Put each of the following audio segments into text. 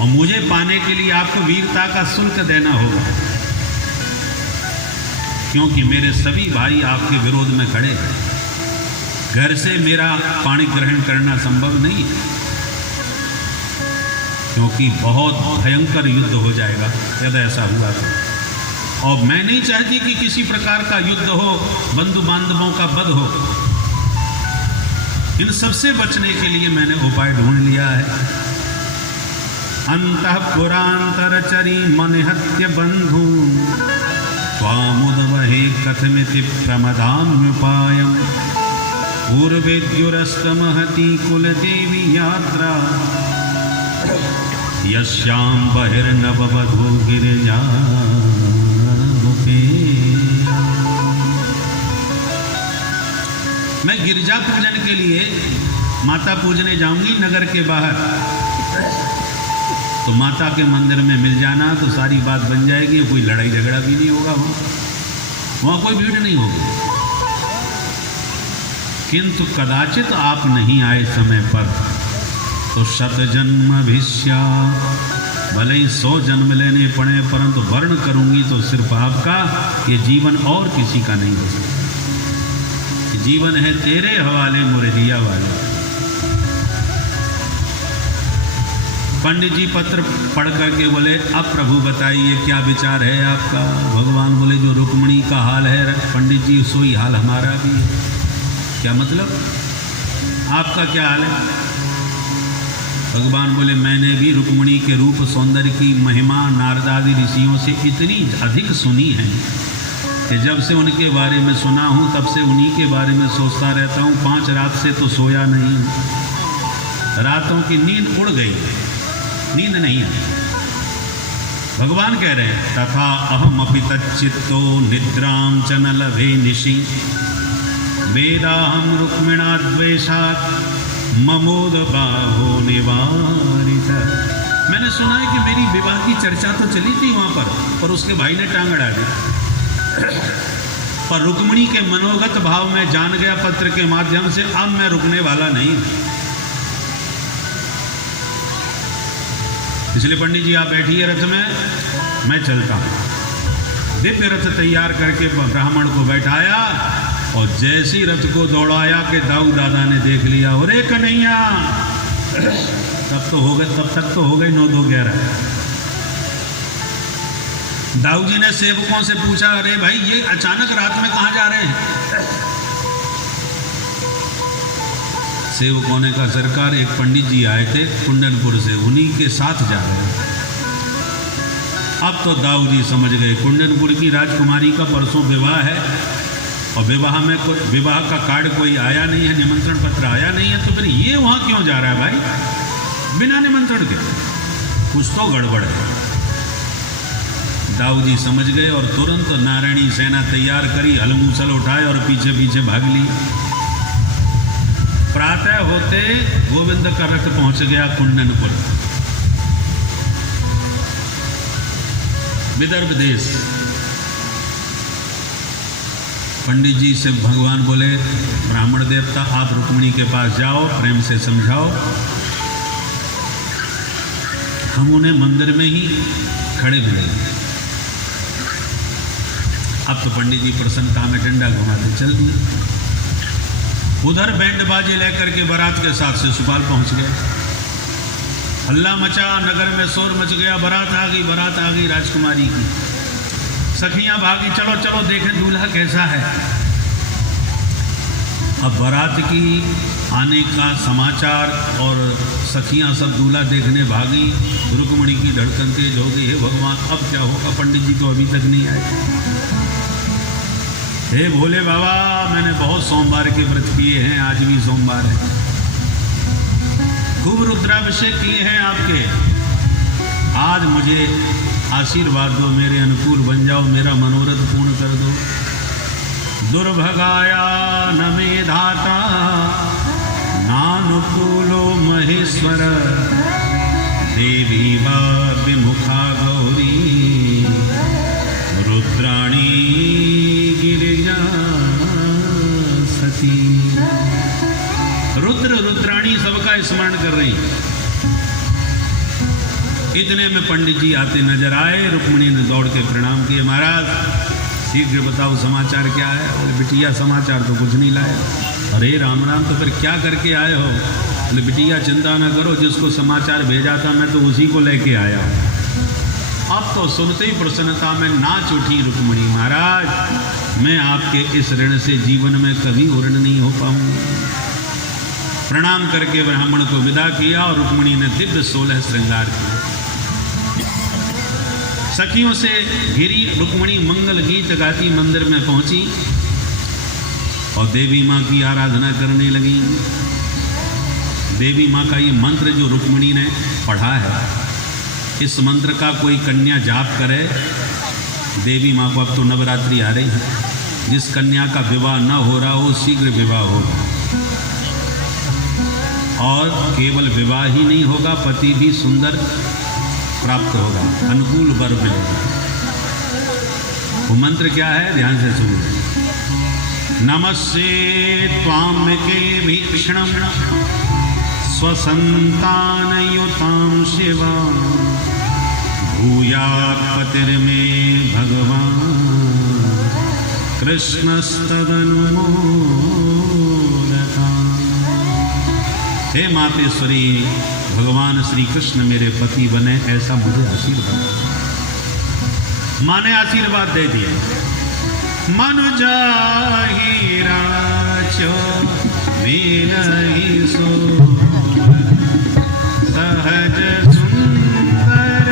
और मुझे पाने के लिए आपको वीरता का शुल्क देना होगा, क्योंकि मेरे सभी भाई आपके विरोध में खड़े हैं। घर से मेरा पाणी ग्रहण करना संभव नहीं है, क्योंकि बहुत भयंकर युद्ध हो जाएगा यदि ऐसा हुआ तो। और मैं नहीं चाहती कि किसी प्रकार का युद्ध हो, बंधु बांधवों का वध हो। इन सबसे बचने के लिए मैंने उपाय ढूंढ लिया है। अंतःपुरांतरचरी मनहत्य बंधु त्वामुदवहे कथमिति प्रमदाम्युपायम् पूर्वेद्युरस्तमहति कुलदेवी यात्रा यस्यां बहिर्नववधू गिरिजा। मैं गिरजा पूजन के लिए माता पूजने जाऊंगी नगर के बाहर, तो माता के मंदिर में मिल जाना तो सारी बात बन जाएगी, कोई लड़ाई झगड़ा भी नहीं होगा, वहाँ कोई भीड़ नहीं होगी। किंतु कदाचित आप नहीं आए समय पर तो 100 जन्म भिष्या, भले ही 100 जन्म लेने पड़े, परंतु वर्ण करूंगी तो सिर्फ आपका, ये जीवन और किसी का नहीं हो सकता। जीवन है तेरे हवाले मुरलिया वाले। पंडित जी पत्र पढ़ करके बोले, अब प्रभु बताइए क्या विचार है आपका। भगवान बोले, जो रुक्मिणी का हाल है पंडित जी, सोई हाल हमारा भी। क्या मतलब, आपका क्या हाल है? भगवान बोले, मैंने भी रुक्मिणी के रूप सौंदर्य की महिमा नारदादि ऋषियों से इतनी अधिक सुनी है कि जब से उनके बारे में सुना हूँ तब से उन्हीं के बारे में सोचता रहता हूँ। 5 रात से तो सोया नहीं, रातों की नींद उड़ गई, नींद नहीं आई। भगवान कह रहे हैं, तथा अहमपि तच्चित्तो निद्रां च न लभे निशि वेदाहं रुक्मिणा द्वेषात् ममोद बाहो निवारित। मैंने सुना है कि मेरी विवाह की चर्चा तो चली थी वहाँ पर उसके भाई ने टांग अड़ा दी। पर रुक्मिणी के मनोगत भाव में जान गया पत्र के माध्यम से, अब मैं रुकने वाला नहीं। इसलिए पंडित जी आप बैठिए रथ में, मैं चलता हूं। दिव्य रथ तैयार करके ब्राह्मण को बैठाया और जैसी रथ को दौड़ाया कि दाऊ दादा ने देख लिया, अरे कन्हैया, तब तक तो हो गए 9-2-11। दाऊ जी ने सेवकों से पूछा, अरे भाई ये अचानक रात में कहाँ जा रहे हैं? सेवकों ने कहा, सरकार एक पंडित जी आए थे कुंडनपुर से, उन्हीं के साथ जा रहे हैं। अब तो दाऊ जी समझ गए, कुंडनपुर की राजकुमारी का परसों विवाह है और विवाह का कार्ड कोई आया नहीं है, निमंत्रण पत्र आया नहीं है, तो फिर ये वहाँ क्यों जा रहा है भाई बिना निमंत्रण के? कुछ तो गड़बड़ है। दाऊ जी समझ गए और तुरंत नारायणी सेना तैयार करी, हलमूसल उठाए और पीछे पीछे भाग ली। प्रातः होते गोविंद का रथ पहुंच गया कुंडनपुर, विदर्भ देश। पंडित जी से भगवान बोले, ब्राह्मण देवता आप रुक्मिणी के पास जाओ, प्रेम से समझाओ। हम उन्हें मंदिर में ही खड़े मिलेंगे। अब तो पंडित जी प्रसन्नता में डंडा घुमाते चल दिए। उधर बैंड बाजे लेकर के बारात के साथ से सुपाल पहुंच गए। हल्ला मचा, नगर में शोर मच गया, बारात आ गई राजकुमारी की। सखियां भागी, चलो चलो देखें दूल्हा कैसा है। अब बारात की आने का समाचार और सखियां सब दूल्हा देखने भागी। रुक्मिणी की धड़कन तेज हो गई, हे भगवान अब क्या होगा, पंडित जी तो अभी तक नहीं आए। हे भोले बाबा, मैंने बहुत सोमवार के व्रत किए हैं, आज भी सोमवार है, खूब रुद्राभिषेक किए हैं आपके, आज मुझे आशीर्वाद दो, मेरे अनुकूल बन जाओ, मेरा मनोरथ पूर्ण कर दो। दुर्भगाया न मे धाता नानुकूलो महेश्वर, देवी वा विमुखा गौरी रुद्राणी गिरिजा सती। रुद्राणी सबका स्मरण कर रही। इतने में पंडित जी आते नजर आए। रुक्मिणी ने दौड़ के प्रणाम किए, महाराज शीघ्र बताओ समाचार क्या है। बोले बिटिया समाचार तो कुछ नहीं लाया। अरे राम राम, तो फिर क्या करके आए हो? बोले बिटिया चिंता न करो, जिसको समाचार भेजा था मैं तो उसी को लेके आया। अब तो सुनते ही प्रसन्नता में नाच उठी रुक्मिणी, महाराज मैं आपके इस ऋण से जीवन में कभी ऋण नहीं हो पाऊंगी। प्रणाम करके ब्राह्मण को विदा किया और रुक्मिणी ने दिव्य 16 श्रृंगार किए। सखियों से घिरी रुक्मिणी मंगल गीत गाती मंदिर में पहुंची और देवी माँ की आराधना करने लगी। देवी माँ का ये मंत्र जो रुक्मिणी ने पढ़ा है, इस मंत्र का कोई कन्या जाप करे, देवी माँ को अब तो नवरात्रि आ रही है, जिस कन्या का विवाह न हो रहा हो शीघ्र विवाह होगा। और केवल विवाह ही नहीं होगा, पति भी सुंदर प्राप्त होगा, अनुकूल वर मिलेगा। वो मंत्र क्या है, ध्यान से सुनिए। नमस्ते त्वाम के भीषणम स्वसंतानयुतां शिवा भूयात् पतिर्मे भगवान कृष्णस्तदनुमोदता। हे मातेश्वरी, भगवान श्री कृष्ण मेरे पति बने, ऐसा मुझे आशीर्वाद। माँ ने आशीर्वाद दे दिया। मनुजाहि राचो मेलहि सो सहज सुंदर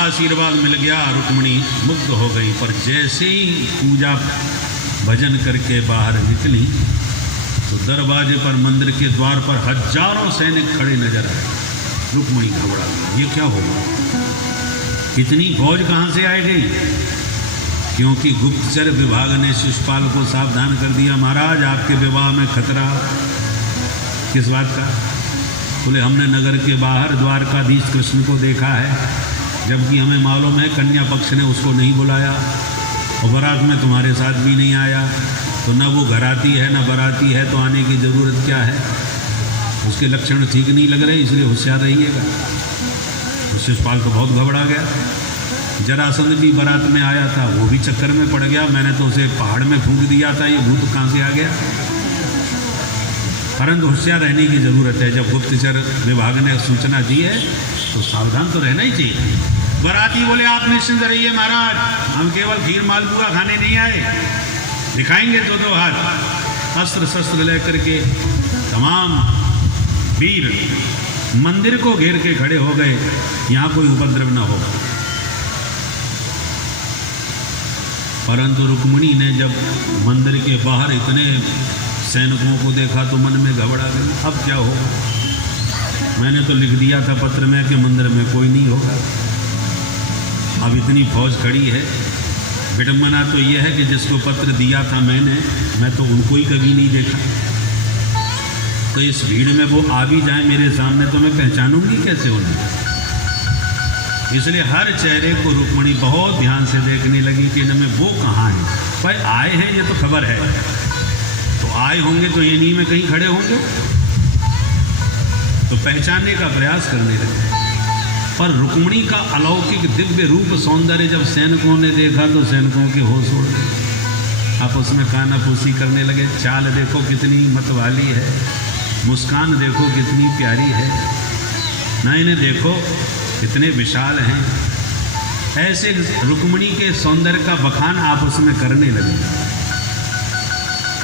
आशीर्वाद मिल गया। रुक्मिणी मुग्ध हो गई, पर जैसे ही पूजा भजन करके बाहर निकली तो दरवाजे पर, मंदिर के द्वार पर हजारों सैनिक खड़े नजर आए। रुक्मिणी घबरा गई, ये क्या होगा, इतनी फौज कहाँ से आ गई? क्योंकि गुप्तचर विभाग ने शिशुपाल को सावधान कर दिया, महाराज आपके विवाह में खतरा। किस बात का? बोले हमने नगर के बाहर द्वारकाधीश कृष्ण को देखा है, जबकि हमें मालूम है कन्या पक्ष ने उसको नहीं बुलाया और बारात में तुम्हारे साथ भी नहीं आया, तो न वो घराती है न बाराती है, तो आने की ज़रूरत क्या है? उसके लक्षण ठीक नहीं लग रहे, इसलिए होशियार रहिएगा। तो शिशुपाल तो बहुत घबरा गया। जरासंध भी बारात में आया था, वो भी चक्कर में पड़ गया, मैंने तो उसे पहाड़ में फूंक दिया था, ये भूत कहाँ से आ गया? परंतु होशियार रहने की ज़रूरत है। जब गुप्तचर विभाग ने सूचना दी है तो सावधान तो रहना ही चाहिए। बाराती बोले आप निश्चिंत रहिए महाराज, हम केवल खीर मालपुआ खाने नहीं आए, दिखाएंगे दो हाथ। अस्त्र शस्त्र लेकर के तमाम वीर मंदिर को घेर के खड़े हो गए, यहाँ कोई उपद्रव न हो। परंतु रुक्मिणी ने जब मंदिर के बाहर इतने सैनिकों को देखा तो मन में घबरा गई, अब क्या होगा? मैंने तो लिख दिया था पत्र में कि मंदिर में कोई नहीं होगा, अब इतनी फौज खड़ी है। विडम्बना तो यह है कि जिसको पत्र दिया था मैं तो उनको ही कभी नहीं देखा, तो इस भीड़ में वो आ भी जाए मेरे सामने तो मैं पहचानूंगी कैसे उन्हें? इसलिए हर चेहरे को रुक्मिणी बहुत ध्यान से देखने लगी कि इनमें वो कहाँ है। भाई आए हैं ये तो खबर है, तो आए होंगे तो ये नी में कहीं खड़े होंगे, तो पहचानने का प्रयास करने लगे। पर रुक्मिणी का अलौकिक दिव्य रूप सौंदर्य जब सैनिकों ने देखा तो सैनिकों के होश उड़ गए, आपस में कानाफूसी करने लगे। चाल देखो कितनी मतवाली है, मुस्कान देखो कितनी प्यारी है, नयन देखो कितने विशाल हैं। ऐसे रुक्मिणी के सौंदर्य का बखान आपस में करने लगे।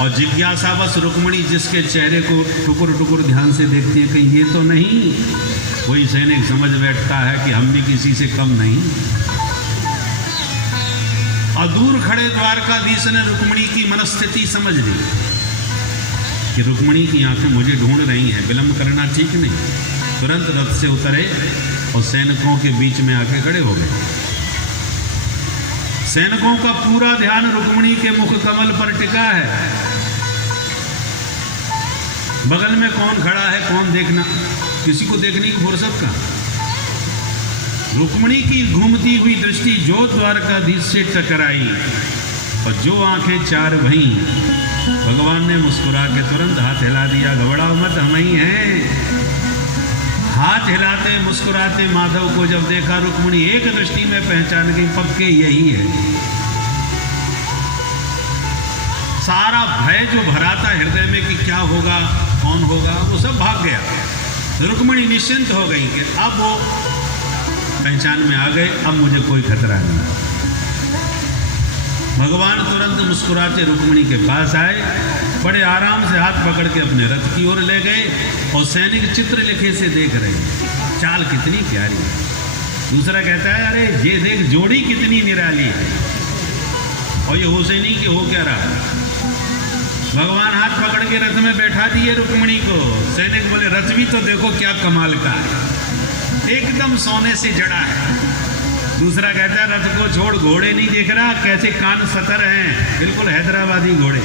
और जिज्ञासावश रुक्मिणी जिसके चेहरे को टुकुर टुकुर ध्यान से देखती है, कहीं ये तो नहीं। कोई सैनिक समझ बैठता है कि हम भी किसी से कम नहीं। और दूर खड़े द्वारकाधीश ने रुक्मिणी की मनस्थिति समझ ली कि रुक्मिणी की आंखें मुझे ढूंढ रही हैं, विलंब करना ठीक नहीं। तुरंत रथ से उतरे और सैनिकों के बीच में आके खड़े हो गए। सैनिकों का पूरा ध्यान रुक्मिणी के मुख कमल पर टिका है। बगल में कौन खड़ा है कौन देखना, किसी को देखने की फुर्सत का। रुक्मिणी की घूमती हुई दृष्टि जो द्वारकाधीश से टकराई और जो आंखें चार भईं, भगवान ने मुस्कुरा के तुरंत हाथ हिला दिया, घबराओ मत, हम ही हैं। हाथ हिलाते मुस्कुराते माधव को जब देखा, रुक्मिणी एक दृष्टि में पहचान गई, पक्के यही है। सारा भय जो भरा था हृदय में कि क्या होगा कौन होगा, वो सब भाग गया। रुक्मिणी निश्चिंत हो गई कि अब वो पहचान में आ गए, अब मुझे कोई खतरा नहीं। भगवान तुरंत मुस्कुराते रुक्मिणी के पास आए, बड़े आराम से हाथ पकड़ के अपने रथ की ओर ले गए और सैनिक चित्रलेखे से देख रहे हैं, चाल कितनी प्यारी है। दूसरा कहता है, अरे ये देख जोड़ी कितनी निराली है। और ये हुसैनी कि हो क्या रहा। भगवान हाथ पकड़ के रथ में बैठा दिए रुक्मिणी को। सैनिक बोले, रथ भी तो देखो क्या कमाल का है, एकदम सोने से जड़ा है। दूसरा कहता है, रथ को छोड़, घोड़े नहीं देख रहा कैसे कान सतर हैं, बिल्कुल हैदराबादी घोड़े।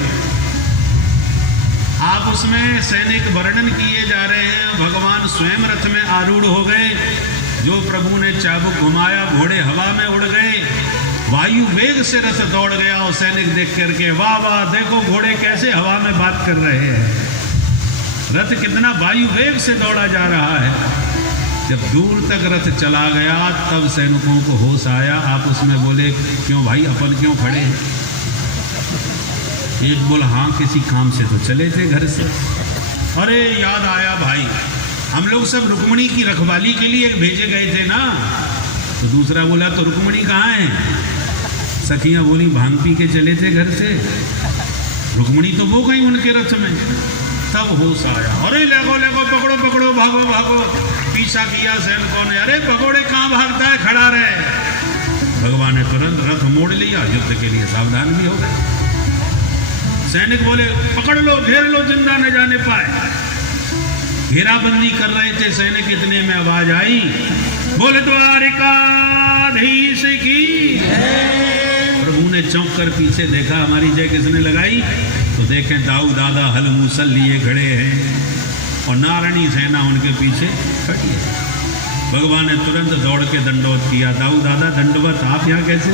आप उसमें सैनिक वर्णन किए जा रहे हैं। भगवान स्वयं रथ में आरूढ़ हो गए, जो प्रभु ने चाबुक घुमाया घोड़े हवा में उड़ गए, वायु वेग से रथ दौड़ गया। और सैनिक देख करके वाह वाह, देखो घोड़े कैसे हवा में बात कर रहे हैं, रथ कितना वायु वेग से दौड़ा जा रहा है। जब दूर तक रथ चला गया तब सैनिकों को होश आया। आप उसमें बोले, क्यों भाई अपन क्यों खड़े हैं? एक बोला, हाँ किसी काम से तो चले थे घर से। अरे याद आया भाई, हम लोग सब रुक्मिणी की रखवाली के लिए भेजे गए थे ना। तो दूसरा बोला, तो रुक्मिणी कहाँ है? सखियाँ बोली, भांग पी के चले थे घर से, रुक्मिणी तो वो गई उनके रथ में। तब होश आया, अरे लगो लगो, पकड़ो पकड़ो, भागो भागो। पीछा किया सैनिकों ने, अरे भगोड़े कहाँ भागता है, खड़ा रहे। भगवान ने तुरंत रथ मोड़ लिया, युद्ध के लिए सावधान भी हो गए। सैनिक बोले, पकड़ लो, घेर लो, जिंदा न जाने पाए। घेराबंदी कर रहे थे सैनिक, इतने में आवाज आई, बोले द्वारिकाधीश की। प्रभु ने चौंक कर पीछे देखा, हमारी जय किसने लगाई? तो देखें दाऊ दादा हल मूसल लिए खड़े हैं और नारायणी सेना उनके पीछे खड़ी है। भगवान ने तुरंत दौड़ के दंडवत किया, दाऊ दादा दंडवत, आप यहाँ कैसे?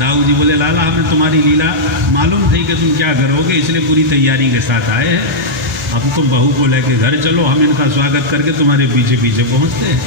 दाऊ जी बोले, लाला हमें तुम्हारी लीला मालूम थी कि तुम क्या करोगे, इसलिए पूरी तैयारी के साथ आए हैं। अब तुम बहू को लेके घर चलो, हम इनका स्वागत करके तुम्हारे पीछे पीछे पहुँचते हैं।